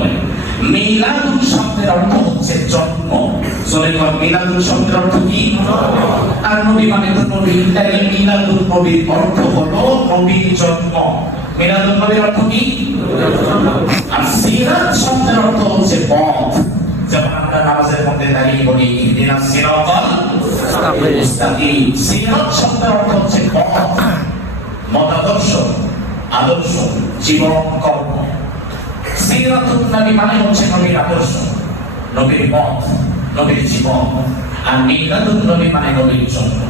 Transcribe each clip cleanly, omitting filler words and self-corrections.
বলে। মিলাদুন শব্দের অর্থ হচ্ছে জন্ম। জোরে বল, মিলাদুন শব্দের অর্থ কি? আর নবী মানে তো নবী, তাই মিলাদুন নবীর অর্থ হলো নবীর জন্ম। মিলাদুন নবীর অর্থ কি? আর সিরাত শব্দের অর্থ হচ্ছে পথ। যেমন আমরা নামাজের মধ্যে দাঁড়িয়ে বলি ইহদিনাস সিরাতাল মুস্তাকিম। সিরাত শব্দের অর্থ হচ্ছে পথ, মতাদর্শ, আদর্শ, জীবন, কর্ম। সিরাতুন নবী মানে হচ্ছে নবীর আদর্শ, নবীর পথ, নবীর জীবন। আর মিলাদুন নবী মানে নবীর জন্ম।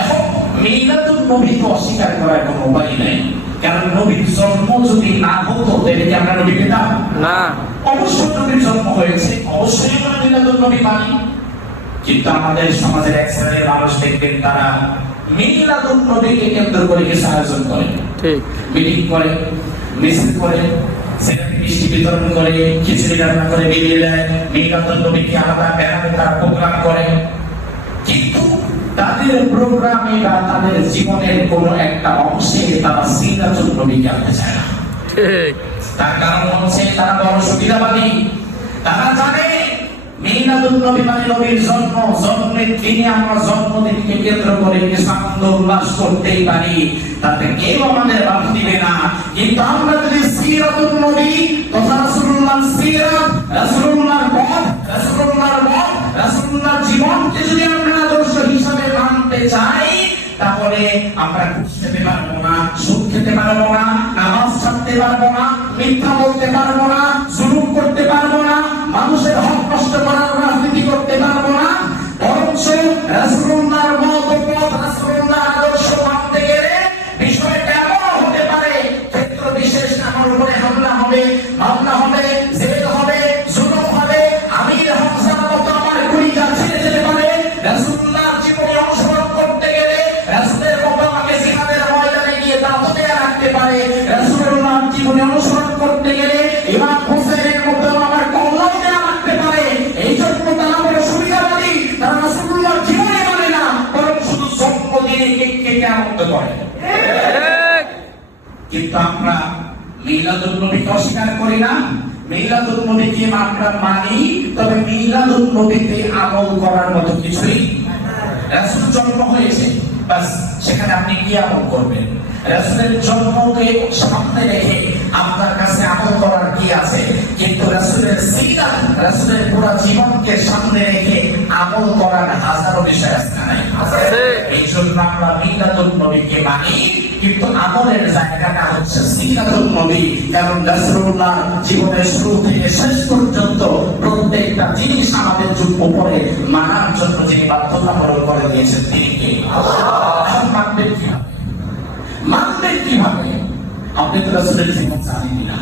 এখন মিলাদুন নবীকে অস্বীকার করার কোনো উপায় নেই, কারণ নবীর জন্ম যদি না হতো তাহলে কি আমরা নবী পেতাম না? অবশ্যই নবীর জন্ম হয়েছে, অবশ্যই আমরা মিলাদুন নবী মানি। কিন্তু আমাদের সমাজের এক শ্রেণীর মানুষ দেখবেন তারা মিলাদুন নবীকে কেন্দ্র করে কিছু আয়োজন করে, ঠিক মিটিং করে, মিছিল করে, সেখানে মিষ্টি বিতরণ করে, খিচুড়ি রান্না করে বিলিয়ে দেয়, মিলাদুন নবীকে আলাদা ব্যানারে তারা প্রোগ্রাম করে। কিন্তু তাদের প্রোগ্রামে বা তাদের জীবনের কোন একটা অংশে তারা সিরাতুন নবীকে আনতে চায় না। তার কারণ হচ্ছে তারা বড় সুবিধাবাদী। তারা জানে মিলাদুন নবী মানে নবীর জন্ম, জন্মের দিনে আমরা জন্মদিনকে কেন্দ্র করে কিছু আনন্দ উল্লাস করতেই পারি, তাতে কেউ আমাদের বাধা দিবে না। কিন্তু আমরা যদি সিরাতুন নবী তথা রাসূলুল্লাহর সিরাত, রাসূলুল্লাহর পথ, রাসূলুল্লাহর মত, রাসূলুল্লাহর জীবনকে যদি আমরা আদর্শ হিসাবে মানতে চাই, তাহলে আমরা ঘুষ খেতে পারবো না, সুদ খেতে পারবো না, নামাজ ছাড়তে পারবো না, মিথ্যা বলতে পারবো না, জুলুম করতে পারবো না, মানুষের হক নষ্ট করার রাজনীতি করতে পারবো না। বরঞ্চ রাসূলুল্লাহর মত, পথ, রাসূলুল্লাহর আদর্শ মানতে গেলে বিষয়টা এমন হতে পারে ক্ষেত্র বিশেষ আমার উপরে হামলা হবে, মামলা হবে, জেল হবে, জুলুম হবে, আমির হামজার মতো আমার কলিজা ছিঁড়ে যেতে পারে। রাসূলুল্লাহর জীবনে অংশগ্রহণ করতে গেলে রাসূলের মতো আমাকে জিহাদের ময়দানে গিয়ে দাঁত দেয়া রাখতে পারে। রাসূলুল্লাহর জীবনে অনুসরণ করতে গেলে ইমাম হোসেনের মতো আমার কল্যাণ দেয়া রাখতে পারে। এই জন্য তারা বড় সুবিধাবাদী, তারা রাসূলুল্লাহর জীবনে মানে না, বরং শুধু জন্মদিনে কেক কেটে আনন্দ করে। কিন্তু আমরা মিলাদুন নবীকে অস্বীকার করি না, মিলাদুন নবীকে আমরা মানি, তবে মিলাদুন নবীতে আমল করার মতো কিছুই রাসূল জন্ম হয়েছে, বাস সেখানে আপনি কি আমল করবেন? রাসূলের জন্মকে সামনে রেখে আপনার কাছে আমল করার কি আছে? কিন্তু রাসূলের সিরাত, রাসূলের পুরো জীবনকে সামনে রেখে আমল করার হাজারো বিষয় আছে নাই? এই জন্য আমরা মিলাদুন নবীকে মানি, কিন্তু আমলের জায়গাটা হচ্ছে সিরাতুন নবী। কারণ রাসূলুল্লাহ জীবনের শুরু থেকে শেষ পর্যন্ত প্রত্যেকটা জিনিস আমাদের উপরে মানার জন্য যিনি বাধ্যতামূলক করে দিয়েছেন তিনি কে? আল্লাহ। মানবেন কিভাবে? আপনি তো রাসূলের জীবন জানেন না।